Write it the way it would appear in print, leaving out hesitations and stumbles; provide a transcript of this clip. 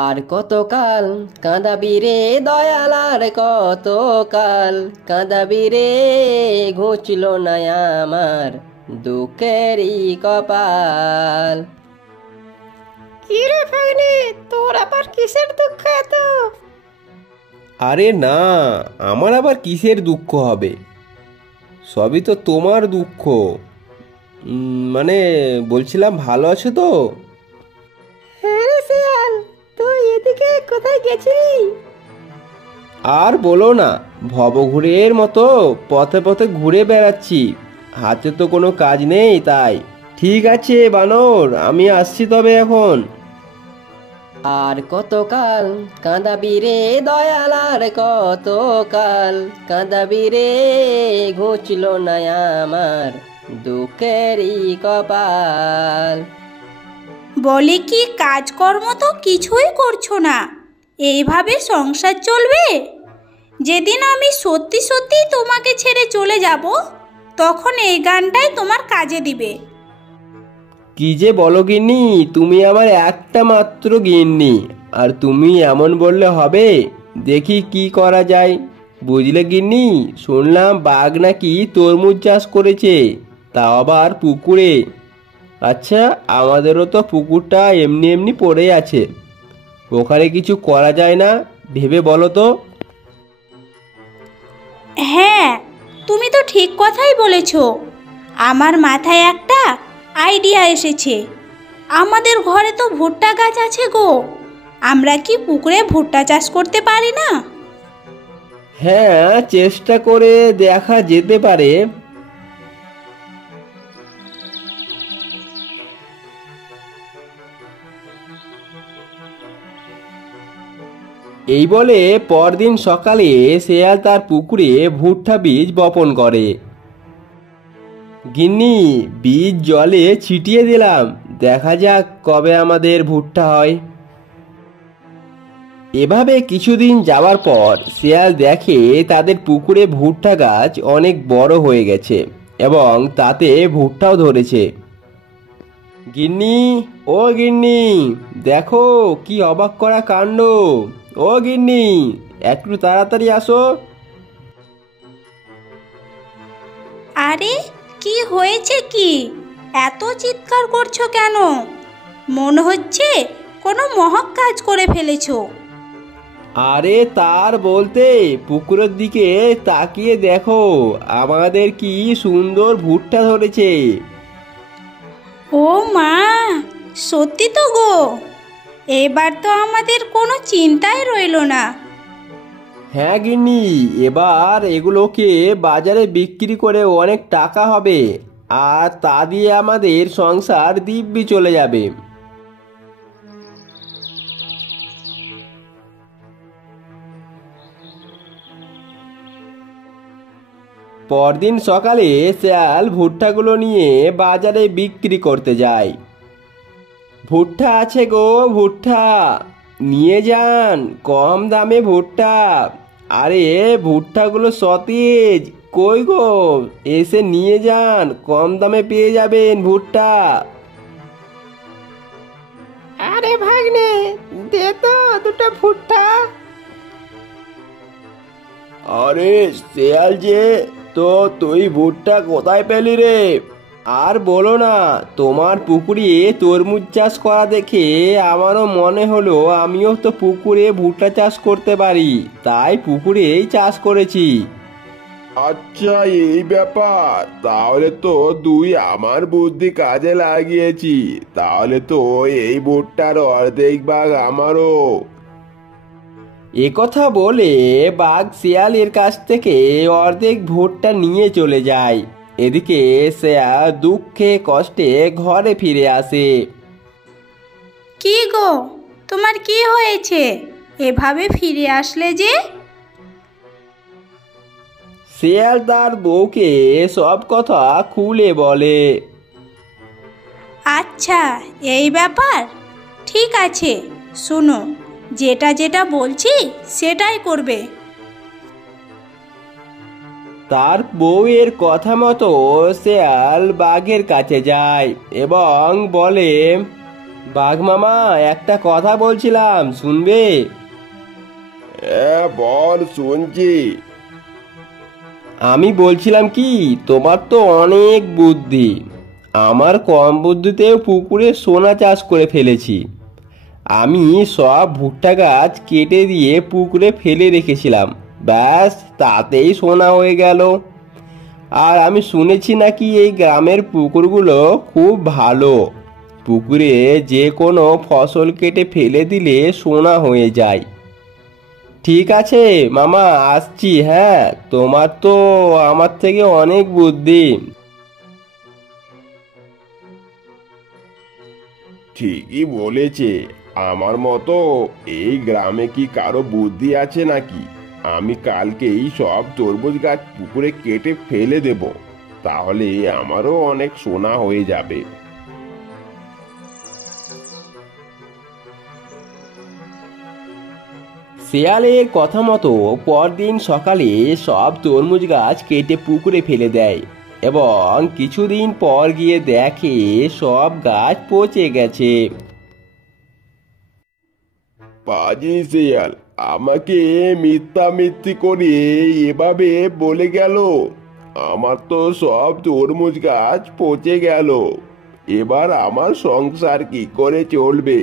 আর কতকাল কাঁদাবি রে দয়াল, আর কতকাল কাঁদাবি রে, ঘুচল না আমার দুঃখেরই কপাল। কি রে ভাগ্নে, তোর আবার কিসের দুঃখ এত? আরে না, আমার আবার কিসের দুঃখ হবে, সবই তো তোমার দুঃখ। মানে বলছিলাম, ভালো আছো তো? হ্যাঁ রে শিয়াল, তুই এদিকে কোথায় গেছিলি? আর বলো না, ভবঘুরের মতো পথে পথে ঘুরে বেড়াচ্ছি, হাতে তো কোনো কাজ নেই তাই। ঠিক আছে বানর, আমি আসছি তবে এখন। আর কতকাল কাঁদাবি রে দয়াল, আর কতকাল কাঁদাবি রে, ঘুচল না আমার দুঃখেরই কপাল। বলে কি কাজকর্ম তো কিছুই করছো না, এইভাবে সংসার চলবে? যেদিন আমি সত্যি সত্যি তোমাকে ছেড়ে চলে যাব, তখন এই গানটাই তোমার কাজে দিবে। কি যে বলো গিন্নি, তুমি আমার একটা মাত্র গিন্নি, আর তুমি এমন বললে হবে? দেখি কি করা যায়। বুঝলে গিন্নি, শুনলাম বাঘ নাকি তরমুজ চাষ করেছে, তাও আবার পুকুরে। আচ্ছা, আমাদেরও তো পুকুরটা এমনি এমনি পড়ে আছে, ওখানে কিছু করা যায় না? ভেবে বলো তো। হ্যাঁ, তুমি তো ঠিক কথাই বলেছ। আমার মাথায় একটা আইডিয়া এসেছে। আমাদের ঘরে তো ভুট্টা গাছ আছে গো, আমরা কি পুকুরে ভুট্টা চাষ করতে পারি না? হ্যাঁ, চেষ্টা করে দেখা যেতে পারে। এই বলে পরদিন সকালে শেয়াল তার পুকুরে ভুট্টা বীজ বপন করে। গিন্নি, বীজ জলে ছিটিয়ে দিলাম, দেখা যাক কবে আমাদের ভুট্টা হয়। এভাবে কিছুদিন যাওয়ার পর শেয়াল দেখে তাদের পুকুরে ভুট্টা গাছ অনেক বড় হয়ে গেছে এবং তাতে ভুট্টাও ধরেছে। গিন্নি, ও গিন্নি, দেখো কি অবাক করা কাণ্ড! ও গিন্নি, একটু তাড়াতাড়ি আসো। আরে কি হয়েছে, কি এত চিৎকার করছো কেন? মনে হচ্ছে কোনো মহৎ কাজ করে ফেলেছো। আরে তার বলতে, পুকুরের দিকে তাকিয়ে দেখো, আমাদের কি সুন্দর ভুট্টা ধরেছে। ও মা, সত্যি তো গো! এবার তো আমাদের কোনো চিন্তাই রইলো না। হ্যাঁ গিন্নি, এবার এগুলোকে বাজারে বিক্রি করে অনেক টাকা হবে, আর তা দিয়ে আমাদের সংসার দিব্যি চলে যাবে। পরদিন সকালে শেয়াল ভুট্টাগুলো নিয়ে বাজারে বিক্রি করতে যায়। ভুট্টা আছে গো, ভুট্টা নিয়ে যান, কম দামে ভুট্টা। আরে ভুট্টাগুলো সতেজ, কই গো, এসে নিয়ে যান, কম দামে পেয়ে যাবেন ভুট্টা। আরে ভাগ্নে, দে তো দুটো ভুট্টা। আরে শেয়াল যে, তো তুই ভুট্টা কোথায় পেলি রে? আর বলো না, তোমার পুকুরে তরমুজ চাষ করা দেখে আমারও মনে হলো আমিও তো পুকুরে ভুট্টা চাষ করতে পারি, তাই পুকুরেই চাষ করেছি। আচ্ছা, এই ব্যাপার, তাহলে তো তুই আমার বুদ্ধি কাজে লাগিয়েছি, তাহলে তো এই ভুট্টার অর্ধেক ভাগ আমারও। একথা বলে বাঘ শিয়ালের কাছ থেকে অর্ধেক ভুট্টা নিয়ে চলে যায়। এদিকে শিয়াল দুঃখে কষ্টে ঘরে ফিরে আসে। কি গো, তোমার কি হয়েছে? এভাবে ফিরে আসলে যে? শিয়াল তার বউকে সব কথা খুলে বলে। আচ্ছা, এই ব্যাপার, ঠিক আছে, শোনো, যেটা যেটা বলছি সেটাই করবে। তার বউয়ের কথা মতো শিয়াল বাঘের কাছে যায় এবং বলে, বাঘ মামা একটা কথা বলছিলাম, শুনবে? হ্যাঁ বল, শুনছি। আমি বলছিলাম কি, তোমার তো অনেক বুদ্ধি। আমার কম বুদ্ধিতেও পুকুরে সোনা চাষ করে ফেলেছি। আমি সব ভুট্টা গাছ কেটে দিয়ে পুকুরে ফেলে রেখেছিলাম, ব্যাস তাতেই সোনা হয়ে গেল। আর আমি শুনেছি নাকি এই গ্রামের পুকুরগুলো খুব ভালো, পুকুরে যে কোনো ফসল কেটে ফেলে দিলে সোনা হয়ে যায়। ঠিক আছে মামা, আসছি। হ্যাঁ, তোমার তো আমার থেকে অনেক বুদ্ধি। ঠিকই বলেছে। আমার মতো এই গ্রামে কি কারো বুদ্ধি আছে নাকি? আমি কালকেই সব তরমুজ গাছ পুকুরে কেটে ফেলে দেব, তাহলে আমারও অনেক সোনা হয়ে যাবে। শেয়ালের কথা মতো পরদিন সকালে সব তরমুজ গাছ কেটে পুকুরে ফেলে দেয় এবং কিছুদিন পর গিয়ে দেখে সব গাছ পচে গেছে। পাজি শিয়াল আমাকে মিথ্যামিথ্যি করে এভাবে বলে গেল। আমার তো সব তরমুজ গাছ পচে গেল। এবার আমার সংসার কি করে চলবে?